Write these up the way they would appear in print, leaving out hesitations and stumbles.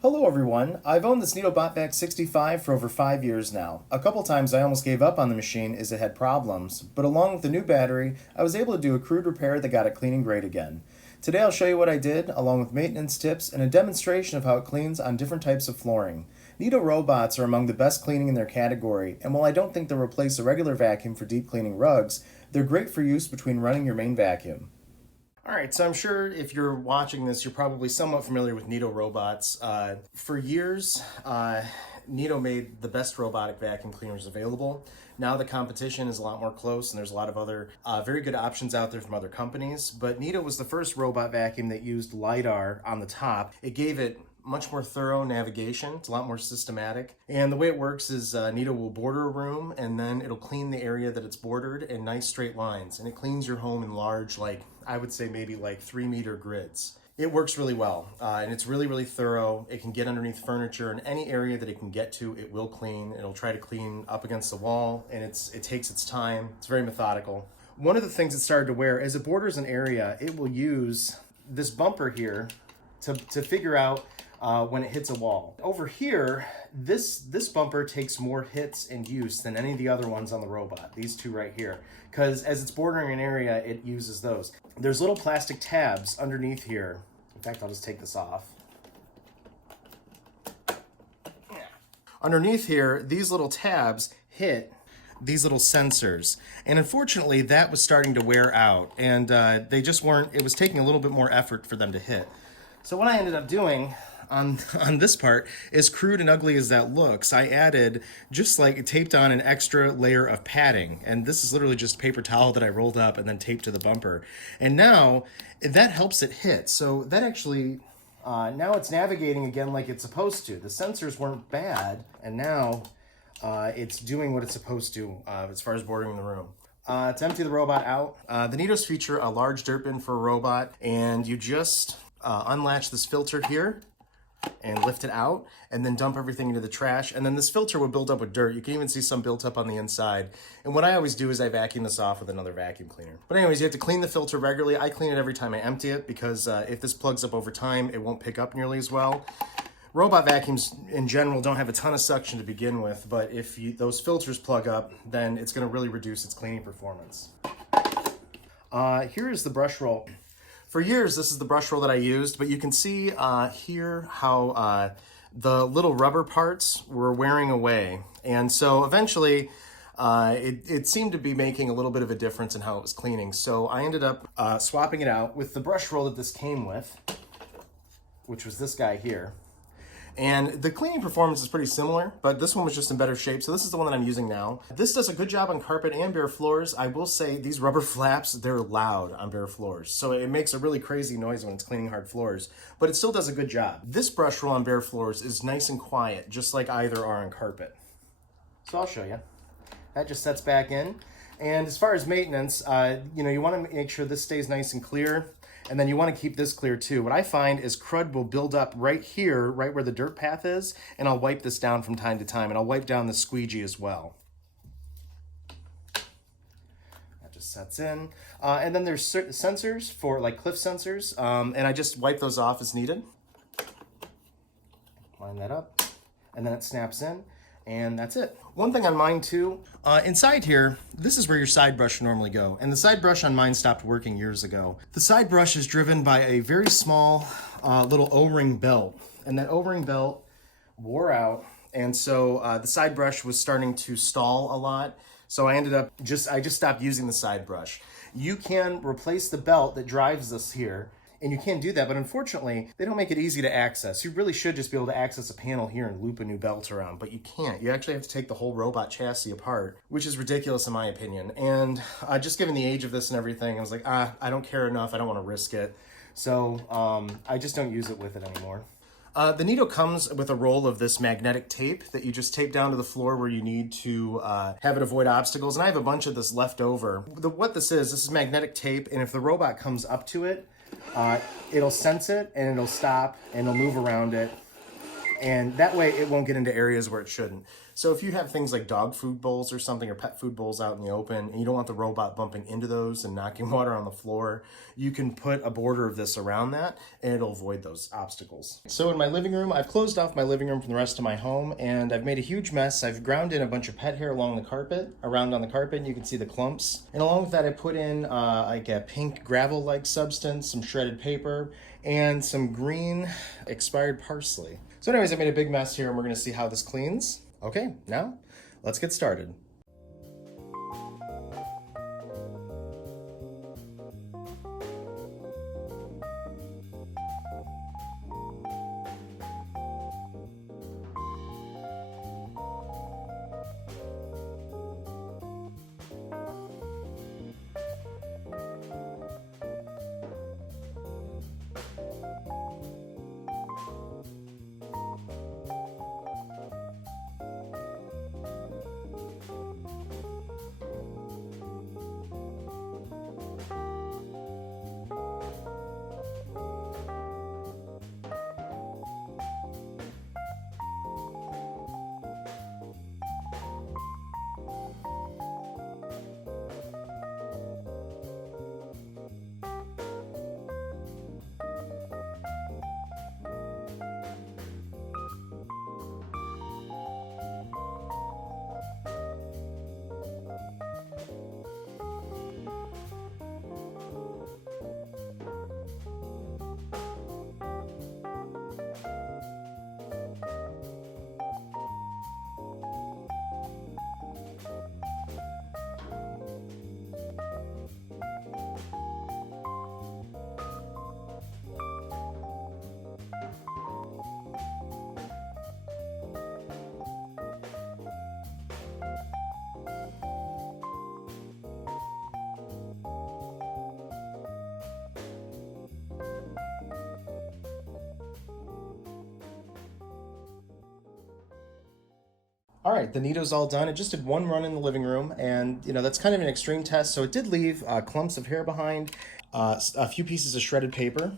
Hello everyone, I've owned this Neato Botvac 65 for over 5 years now. A couple times I almost gave up on the machine as it had problems, but along with the new battery, I was able to do a crude repair that got it cleaning great again. Today I'll show you what I did, along with maintenance tips and a demonstration of how it cleans on different types of flooring. Neato robots are among the best cleaning in their category, and while I don't think they'll replace a regular vacuum for deep cleaning rugs, they're great for use between running your main vacuum. Alright, so I'm sure if you're watching this, you're probably somewhat familiar with Neato robots. For years, Neato made the best robotic vacuum cleaners available. Now the competition is a lot more close, and there's a lot of other very good options out there from other companies. But Neato was the first robot vacuum that used LiDAR on the top. It gave it much more thorough navigation. It's a lot more systematic. And the way it works is Neato will border a room, and then it'll clean the area that it's bordered in nice straight lines. And it cleans your home in large, I would say maybe 3-meter grids. It works really well, and it's really, really thorough. It can get underneath furniture, and any area that it can get to, it will clean. It'll try to clean up against the wall, and it takes its time. It's very methodical. One of the things it started to wear, as it borders an area, it will use this bumper here to figure out when it hits a wall. Over here, this bumper takes more hits and use than any of the other ones on the robot, these two right here, because as it's bordering an area, it uses those. There's little plastic tabs underneath here. In fact, I'll just take this off. Underneath here, these little tabs hit these little sensors, and unfortunately that was starting to wear out, and they just weren't, it was taking a little bit more effort for them to hit. So what I ended up doing on this part, as crude and ugly as that looks, I added taped on an extra layer of padding, and this is literally just paper towel that I rolled up and then taped to the bumper, and now that helps it hit. So that actually now it's navigating again like it's supposed to. The sensors weren't bad, and now it's doing what it's supposed to as far as bordering the room. To empty the robot out, the Neatos feature a large dirt bin for a robot, and you just unlatch this filter here and lift it out, and then dump everything into the trash, and then this filter will build up with dirt. You can even see some built up on the inside, and what I always do is I vacuum this off with another vacuum cleaner. But anyways, you have to clean the filter regularly. I clean it every time I empty it, because if this plugs up over time, it won't pick up nearly as well. Robot vacuums in general don't have a ton of suction to begin with, but if those filters plug up, then it's going to really reduce its cleaning performance. Here is the brush roll. For years, this is the brush roll that I used, but you can see here how the little rubber parts were wearing away. And so eventually, it seemed to be making a little bit of a difference in how it was cleaning. So I ended up swapping it out with the brush roll that this came with, which was this guy here. And the cleaning performance is pretty similar, but this one was just in better shape. So this is the one that I'm using now. This does a good job on carpet and bare floors. I will say these rubber flaps, they're loud on bare floors. So it makes a really crazy noise when it's cleaning hard floors, but it still does a good job. This brush roll on bare floors is nice and quiet, just like either are on carpet. So I'll show you. That just sets back in. And as far as maintenance, you want to make sure this stays nice and clear. And then you want to keep this clear too. What I find is crud will build up right here, right where the dirt path is, and I'll wipe this down from time to time, and I'll wipe down the squeegee as well. That just sets in. And then there's certain sensors for cliff sensors, and I just wipe those off as needed. Line that up, and then it snaps in. And that's it. One thing on mine too, inside here, this is where your side brush should normally go. And the side brush on mine stopped working years ago. The side brush is driven by a very small little O-ring belt. And that O-ring belt wore out. And so the side brush was starting to stall a lot. So I ended up I just stopped using the side brush. You can replace the belt that drives this here, and you can do that, but unfortunately, they don't make it easy to access. You really should just be able to access a panel here and loop a new belt around, but you can't. You actually have to take the whole robot chassis apart, which is ridiculous in my opinion. And just given the age of this and everything, I was like, I don't care enough. I don't want to risk it. So I just don't use it with it anymore. The Neato comes with a roll of this magnetic tape that you just tape down to the floor where you need to have it avoid obstacles. And I have a bunch of this left over. What this is magnetic tape, and if the robot comes up to it, it'll sense it and it'll stop and it'll move around it. and that way it won't get into areas where it shouldn't. So if you have things like dog food bowls or something, or pet food bowls out in the open, and you don't want the robot bumping into those and knocking water on the floor, you can put a border of this around that and it'll avoid those obstacles. So in my living room, I've closed off my living room from the rest of my home, and I've made a huge mess. I've ground in a bunch of pet hair along the carpet, around on the carpet, and you can see the clumps. And along with that, I put in like a pink gravel-like substance, some shredded paper, and some green expired parsley. So anyways, I made a big mess here, and we're gonna see how this cleans. Okay, now let's get started. All right, the Neato's all done. It just did one run in the living room, and that's kind of an extreme test, so it did leave clumps of hair behind, a few pieces of shredded paper,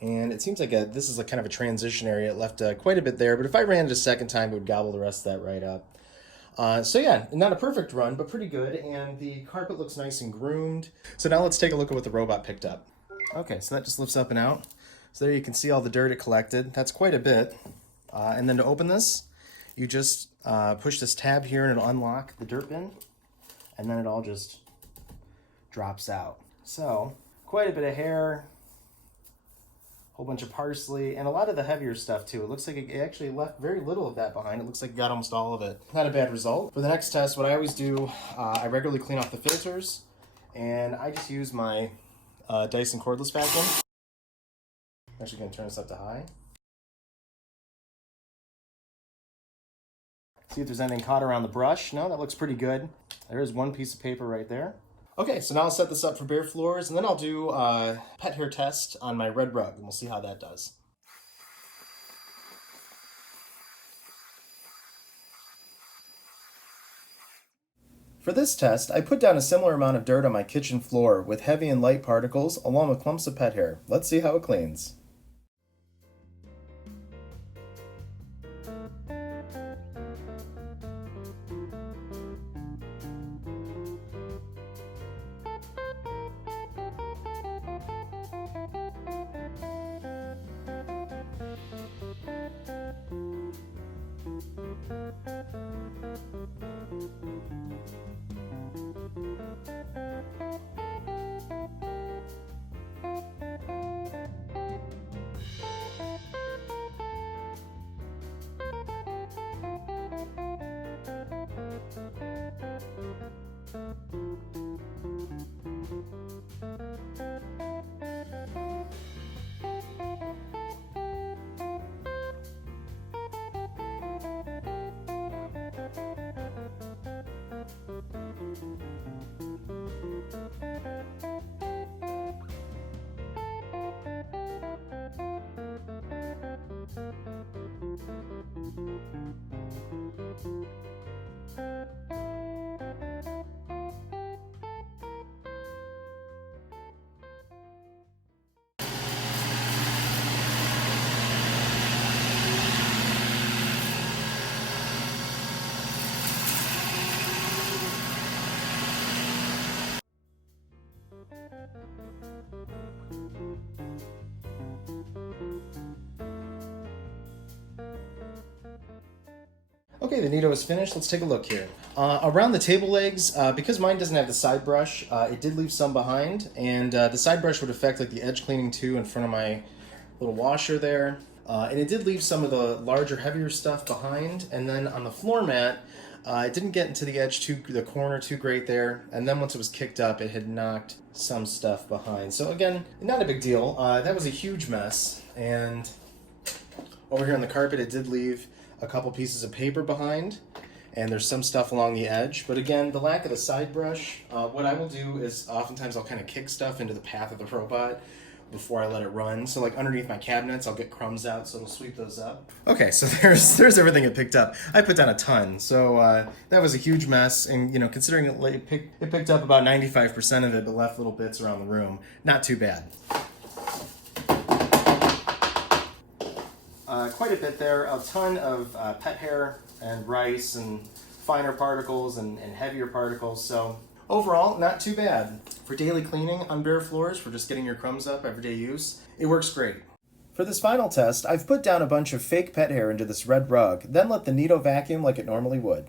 and it seems like this is kind of a transition area. It left quite a bit there, but if I ran it a second time, it would gobble the rest of that right up. So yeah, not a perfect run, but pretty good, and the carpet looks nice and groomed. So now let's take a look at what the robot picked up. Okay, so that just lifts up and out. So there you can see all the dirt it collected. That's quite a bit. And then to open this, you just push this tab here and it'll unlock the dirt bin, and then it all just drops out. So quite a bit of hair, whole bunch of parsley, and a lot of the heavier stuff too. It looks like it actually left very little of that behind. It looks like it got almost all of it. Not a bad result. For the next test, what I always do, I regularly clean off the filters, and I just use my Dyson cordless vacuum. I'm actually gonna turn this up to high. See if there's anything caught around the brush. No, that looks pretty good. There is one piece of paper right there. Okay, so now I'll set this up for bare floors, and then I'll do a pet hair test on my red rug, and we'll see how that does. For this test, I put down a similar amount of dirt on my kitchen floor with heavy and light particles along with clumps of pet hair. Let's see how it cleans. Okay, the Neato is finished. Let's take a look here. Around the table legs, because mine doesn't have the side brush, it did leave some behind, and the side brush would affect like the edge cleaning too in front of my little washer there. And it did leave some of the larger, heavier stuff behind, and then on the floor mat, it didn't get into the edge the corner too great there, and then once it was kicked up, it had knocked some stuff behind. So again, not a big deal. That was a huge mess, and over here on the carpet, it did leave a couple pieces of paper behind, and there's some stuff along the edge. But again, the lack of the side brush, what I will do is oftentimes I'll kind of kick stuff into the path of the robot before I let it run. So like underneath my cabinets, I'll get crumbs out, so it'll sweep those up. Okay, so there's everything it picked up. I put down a ton, so that was a huge mess. And considering it picked up about 95% of it, but left little bits around the room. Not too bad. Quite a bit there, a ton of pet hair and rice and finer particles and heavier particles. So overall, not too bad. For daily cleaning on bare floors, for just getting your crumbs up, everyday use, it works great. For this final test, I've put down a bunch of fake pet hair into this red rug, then let the Neato vacuum like it normally would.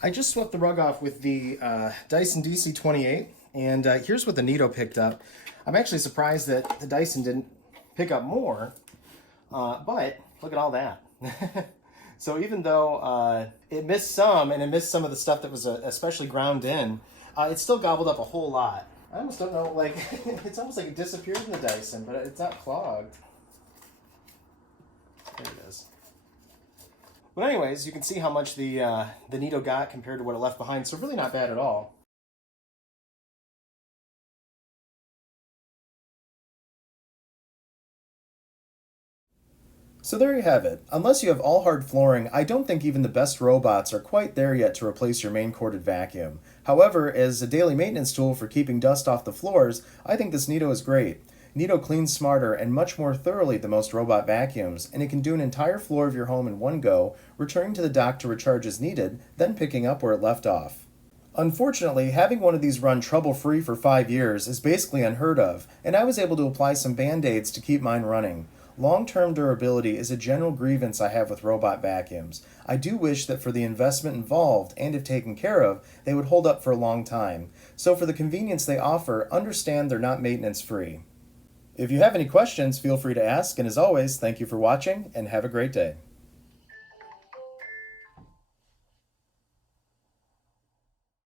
I just swept the rug off with the Dyson DC-28, and here's what the Neato picked up. I'm actually surprised that the Dyson didn't pick up more, but look at all that. So even though it missed some, and it missed some of the stuff that was especially ground in, it still gobbled up a whole lot. I almost don't know, like, it's almost like it disappeared in the Dyson, but it's not clogged. There it is. But anyways, you can see how much the Neato got compared to what it left behind, so really not bad at all. So there you have it. Unless you have all hard flooring, I don't think even the best robots are quite there yet to replace your main corded vacuum. However, as a daily maintenance tool for keeping dust off the floors, I think this Neato is great. Neato cleans smarter and much more thoroughly than most robot vacuums, and it can do an entire floor of your home in one go, returning to the dock to recharge as needed, then picking up where it left off. Unfortunately, having one of these run trouble-free for 5 years is basically unheard of, and I was able to apply some band-aids to keep mine running. Long-term durability is a general grievance I have with robot vacuums. I do wish that for the investment involved, and if taken care of, they would hold up for a long time. So for the convenience they offer, understand they're not maintenance-free. If you have any questions, feel free to ask, and as always, thank you for watching, and have a great day.